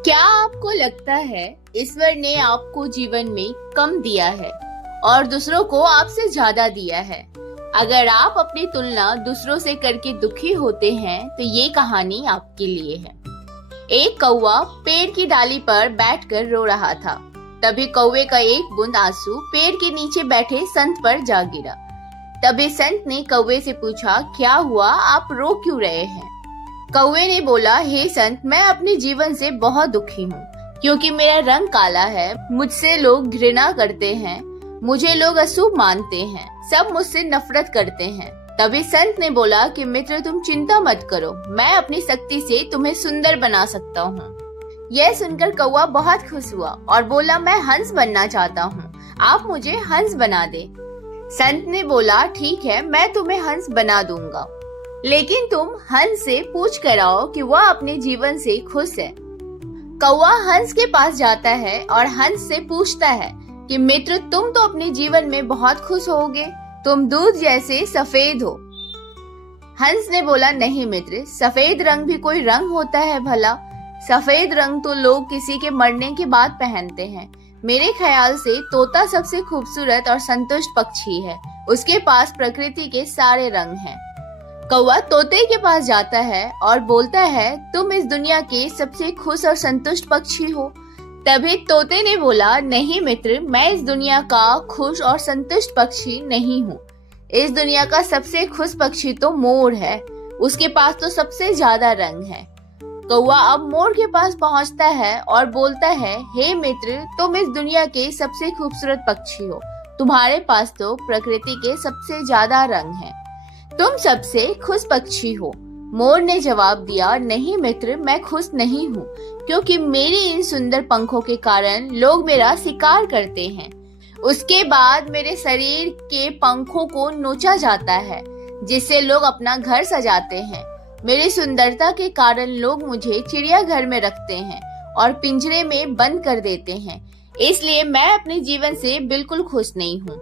क्या आपको लगता है ईश्वर ने आपको जीवन में कम दिया है और दूसरों को आपसे ज्यादा दिया है? अगर आप अपनी तुलना दूसरों से करके दुखी होते हैं तो ये कहानी आपके लिए है। एक कौवा पेड़ की डाली पर बैठकर रो रहा था। तभी कौवे का एक बूंद आंसू पेड़ के नीचे बैठे संत पर जा गिरा। तभी संत ने कौवे से पूछा, क्या हुआ, आप रो क्यों रहे हैं? कौवे ने बोला, हे संत, मैं अपने जीवन से बहुत दुखी हूँ क्योंकि मेरा रंग काला है। मुझसे लोग घृणा करते हैं, मुझे लोग अशुभ मानते हैं, सब मुझसे नफरत करते हैं। तभी संत ने बोला कि मित्र, तुम चिंता मत करो, मैं अपनी शक्ति से तुम्हें सुंदर बना सकता हूँ। यह सुनकर कौवा बहुत खुश हुआ और बोला, मैं हंस बनना चाहता हूँ, आप मुझे हंस बना दे। संत ने बोला, ठीक है, मैं तुम्हें हंस बना दूंगा, लेकिन तुम हंस से पूछ कर आओ कि वह अपने जीवन से खुश है। कौवा हंस के पास जाता है और हंस से पूछता है कि मित्र, तुम तो अपने जीवन में बहुत खुश होगे, तुम दूध जैसे सफेद हो। हंस ने बोला, नहीं मित्र, सफेद रंग भी कोई रंग होता है भला? सफेद रंग तो लोग किसी के मरने के बाद पहनते हैं। मेरे ख्याल से तोता सबसे खूबसूरत और संतुष्ट पक्षी है, उसके पास प्रकृति के सारे रंग हैं। कौवा तोते के पास जाता है और बोलता है, तुम इस दुनिया के सबसे खुश और संतुष्ट पक्षी हो। तभी तोते ने बोला, नहीं मित्र, मैं इस दुनिया का खुश और संतुष्ट पक्षी नहीं हूँ। इस दुनिया का सबसे खुश पक्षी तो मोर है, उसके पास तो सबसे ज्यादा रंग है। कौवा अब मोर के पास पहुँचता है और बोलता है, हे मित्र, तुम इस दुनिया के सबसे खूबसूरत पक्षी हो, तुम्हारे पास तो प्रकृति के सबसे ज्यादा रंग है, तुम सबसे खुश पक्षी हो। मोर ने जवाब दिया, नहीं मित्र, मैं खुश नहीं हूँ क्योंकि मेरे इन सुंदर पंखों के कारण लोग मेरा शिकार करते हैं। उसके बाद मेरे शरीर के पंखों को नोचा जाता है जिससे लोग अपना घर सजाते हैं। मेरी सुंदरता के कारण लोग मुझे चिड़ियाघर में रखते हैं और पिंजरे में बंद कर देते हैं, इसलिए मैं अपने जीवन से बिल्कुल खुश नहीं हूँ।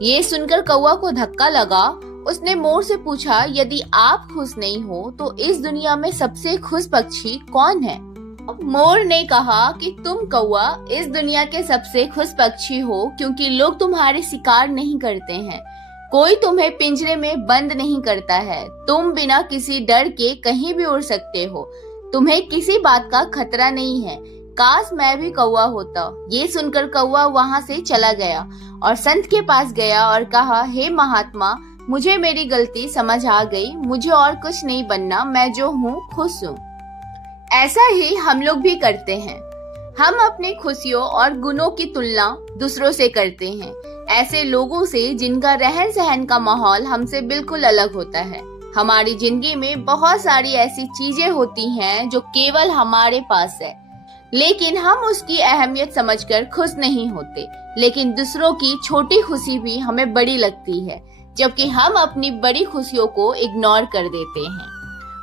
ये सुनकर कौवा को धक्का लगा। उसने मोर से पूछा, यदि आप खुश नहीं हो तो इस दुनिया में सबसे खुश पक्षी कौन है? मोर ने कहा कि तुम कौवा इस दुनिया के सबसे खुश पक्षी हो क्योंकि लोग तुम्हारे शिकार नहीं करते हैं, कोई तुम्हें पिंजरे में बंद नहीं करता है, तुम बिना किसी डर के कहीं भी उड़ सकते हो, तुम्हें किसी बात का खतरा नहीं है। काश मैं भी कौवा होता। ये सुनकर कौवा वहाँ से चला गया और संत के पास गया और कहा, हे महात्मा, मुझे मेरी गलती समझ आ गई, मुझे और कुछ नहीं बनना, मैं जो हूँ खुश हूँ। ऐसा ही हम लोग भी करते हैं, हम अपनी खुशियों और गुणों की तुलना दूसरों से करते हैं, ऐसे लोगों से जिनका रहन सहन का माहौल हमसे बिल्कुल अलग होता है। हमारी जिंदगी में बहुत सारी ऐसी चीजें होती हैं जो केवल हमारे पास है, लेकिन हम उसकी अहमियत समझकर खुश नहीं होते, लेकिन दूसरों की छोटी खुशी भी हमें बड़ी लगती है, जबकि हम अपनी बड़ी खुशियों को इग्नोर कर देते हैं।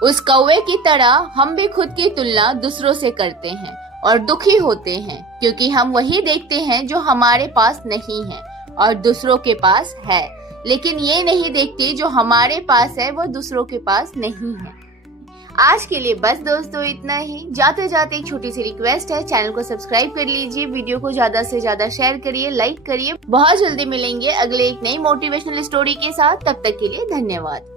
उस कौवे की तरह हम भी खुद की तुलना दूसरों से करते हैं और दुखी होते हैं क्योंकि हम वही देखते हैं जो हमारे पास नहीं है और दूसरों के पास है, लेकिन ये नहीं देखते जो हमारे पास है वो दूसरों के पास नहीं है। आज के लिए बस दोस्तों इतना ही। जाते जाते एक छोटी सी रिक्वेस्ट है, चैनल को सब्सक्राइब कर लीजिए, वीडियो को ज्यादा से ज्यादा शेयर करिए, लाइक करिए। बहुत जल्दी मिलेंगे अगले एक नई मोटिवेशनल स्टोरी के साथ, तब तक के लिए धन्यवाद।